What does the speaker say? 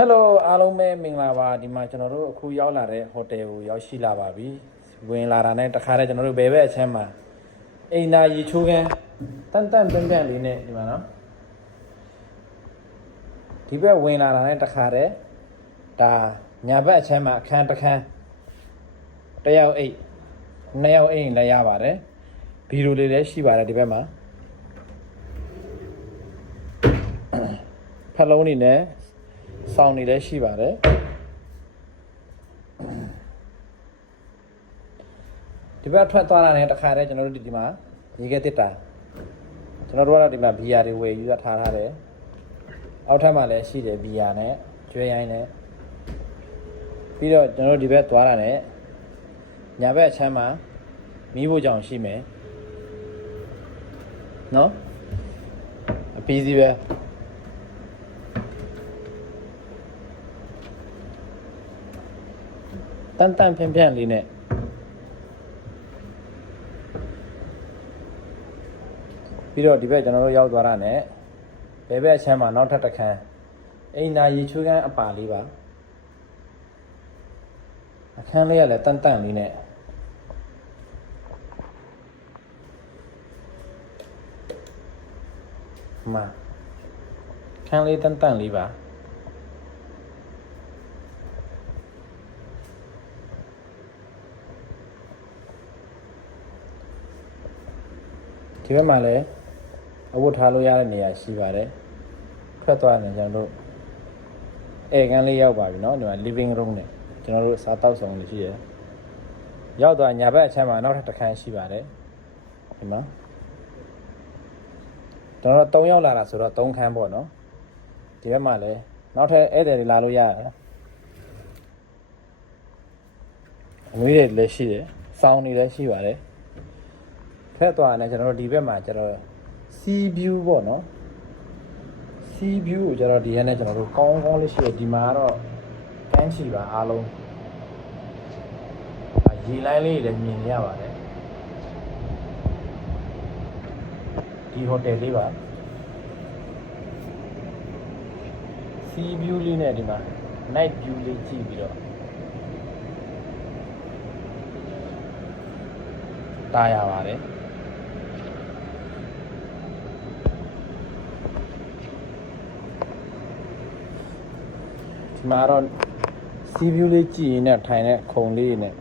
Hello အားလုံးပဲမင်္ဂလာပါဒီမှာကျွန်တော်တို့အခုရောက်လာတဲ့ဟိုတယ်ကိုရောက်ရှိလာပါပြီဝင်လာတာနဲ့တခါတည်းကျွန်တော်တို့ဘယ်ဘက်အချမ်းမှာအိမ်သာရီချိုးခန်းတန်တန်ပန်းပန်းလေးနဲ့ဒီမှာနော်ဒီဘက်ဝင်လာတာနဲ့တခါတည်းဒါညာဘက်အချမ်းမှာအခန်းတစ်ခန်းတစ်ယောက်အိတ်နှစ်ယောက်အိမ်လည်းရပါတယ်ဗီဒီယိုလေးလည်းရှိပါတယ်ဒီဘက်မှာဖက်လုံးနေနဲ့ဆောင်းနေလည်းရှိပါတယ်ဒီဘက်ထွက်သွားတာနဲ့တခါတည်းကျွန်တော်တို့ဒီမှာရေခဲတစ်တာကျွန်တော်တို့ကတော့ဒီမှာဘီယာတွေဝယ်ယူရထားတယ်အောက်ထပ်မှာလည်းရှိတယ်ဘီယာနဲ့ကျွဲရိုင်းနဲ့ပြီးတော့ကျွန်တော်တို့ဒီဘက်သွားတာနဲ့ညာဘက်အချမ်းမှာမီးဖို့ကြောင်ရှိမယ်နော်အပီးစီပဲတန်တန်ဖြန့်ဖြန့်လေးနဲ့ပြီးတော့ဒီဘက်ကျွန်တော်တို့ရောက်သွားတာနဲ့ဘယ်ဘက်အချမ်းမှာနောက်ထပ်တစ်ခန်းအိမ်သာရီချွေးခန်းအပါလေးပါအခန်းလေးကလည်းတန်တန်လေးနဲ့မှာအခန်းလေးတန်တန်လေးပါဒီဘက်မှာလည်းအဝတ်ထားလို့ရတဲ့နေရာရှိပါတယ်ထွက်သွားတယ်ကျွန်တော်တို့ဧကန်လေးရောက်ပါပြီเนาะဒီမှာ living room နဲ့ကျွန်တော်တို့စားတောက်ဆောင်လေးရှိတယ်ရောက်သွားညာဘက်အချမ်းမှာနောက်ထပ်တစ်ခန်းရှိပါတယ်ဒီမှာကျွန်တော်တို့3ရောက်လာတာဆိုတော့3ခန်းပေါ့เนาะဒီဘက်မှာလည်းနောက်ထပ်ဧည့်သည်တွေလာလို့ရတယ်အမွေးတွေလည်းရှိတယ်စောင်းတွေလည်းရှိပါတယ်ဖက်သွားတယ်ကျွန်တော်တို့ဒီဘက်မှာကျတော့ sea view ပေါ့နော် sea view ကိုကျတော့ဒီရက်နဲ့ကျွန်တော်တို့ကောင်းကောင်းလေးရှိတယ်ဒီမှာကတော့ကမ်းခြေပါအားလုံးရေလိုင်းလေးတွေလည်းမြင်ရပါတယ်ဒီဟိုတယ်လေးပါ sea view လေးနဲ့ဒီမှာ night view လေးကြည့်ပြီးတော့တားရပါတယ်ဒီမှာတော့ sea view လေးကြည့်ရင်နဲ့ထိုင်တဲ့ခုံလေးနဲ့